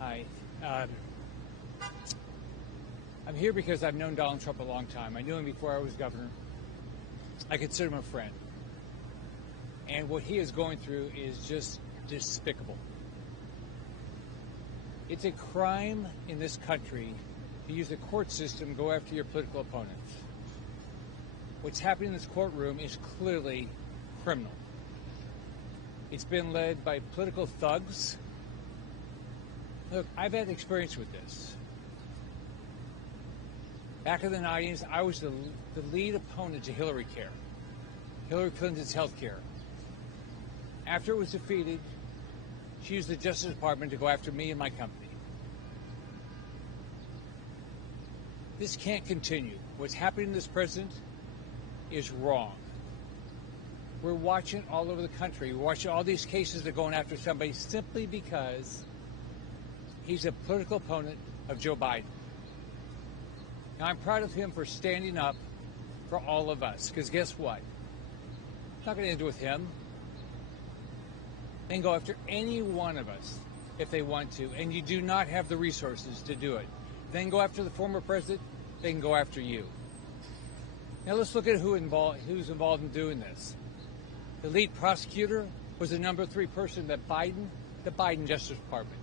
Hi. I'm here because I've known Donald Trump a long time. I knew him before I was governor. I consider him a friend. And what he is going through is just despicable. It's a crime in this country to use the court system to go after your political opponents. What's happening in this courtroom is clearly criminal. It's been led by political thugs. Look, I've had experience with this. Back in the 90s, I was the lead opponent to Hillary Clinton's health care. After it was defeated, she used the Justice Department to go after me and my company. This can't continue. What's happening to this president is wrong. We're watching all over the country. We're watching all these cases that are going after somebody simply because he's a political opponent of Joe Biden. Now, I'm proud of him for standing up for all of us, because guess what? It's not going to end with him. They can go after any one of us if they want to, and you do not have the resources to do it. They can go after the former president. They can go after you. Now, let's look at who's involved in doing this. The lead prosecutor was the number 3 person that the Biden Justice Department.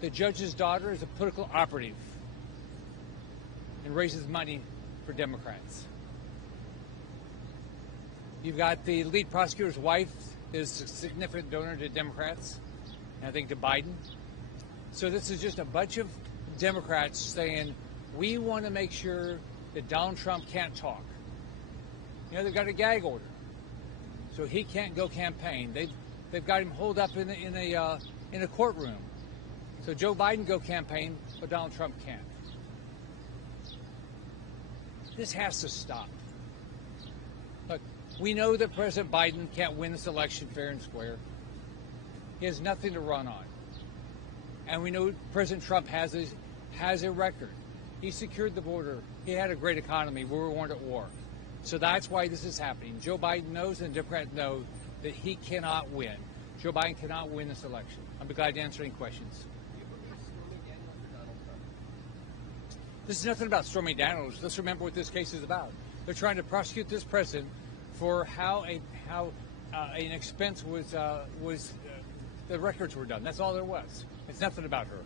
The judge's daughter is a political operative and raises money for Democrats. You've got the lead prosecutor's wife is a significant donor to Democrats, and I think to Biden. So this is just a bunch of Democrats saying, we want to make sure that Donald Trump can't talk. You know, they've got a gag order, so he can't go campaign. They've got him holed up in a courtroom, so Joe Biden can go campaign, but Donald Trump can't. This has to stop. Look, we know that President Biden can't win this election fair and square. He has nothing to run on. And we know President Trump has a record. He secured the border. He had a great economy. We weren't at war. So that's why this is happening. Joe Biden knows and Democrats know that he cannot win. Joe Biden cannot win this election. I'll be glad to answer any questions. This is nothing about storming Daniels. Let's remember what this case is about. They're trying to prosecute this president for how an expense was the records were done. That's all there was. It's nothing about her.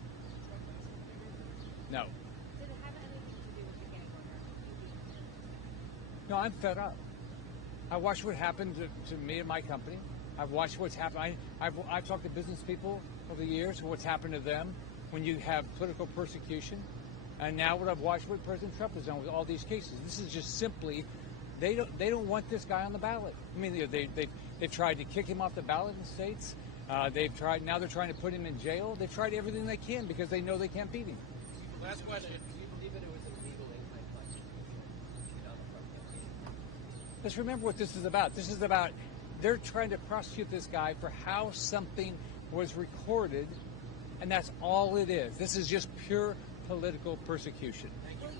No. Did it have anything to do with the gang order? No, I'm fed up. I watched what happened to me and my company. I've watched what's happened. I've talked to business people over the years, what's happened to them when you have political persecution. And now what I've watched what President Trump has done with all these cases. This is just simply, they don't want this guy on the ballot. I mean, they've tried to kick him off the ballot in states. Now they're trying to put him in jail. They've tried everything they can because they know they can't beat him. Last question. Do you believe that it was a legal incline campaign? Let's remember what this is about. This is about they're trying to prosecute this guy for how something was recorded, and that's all it is. This is just pure political persecution. Will you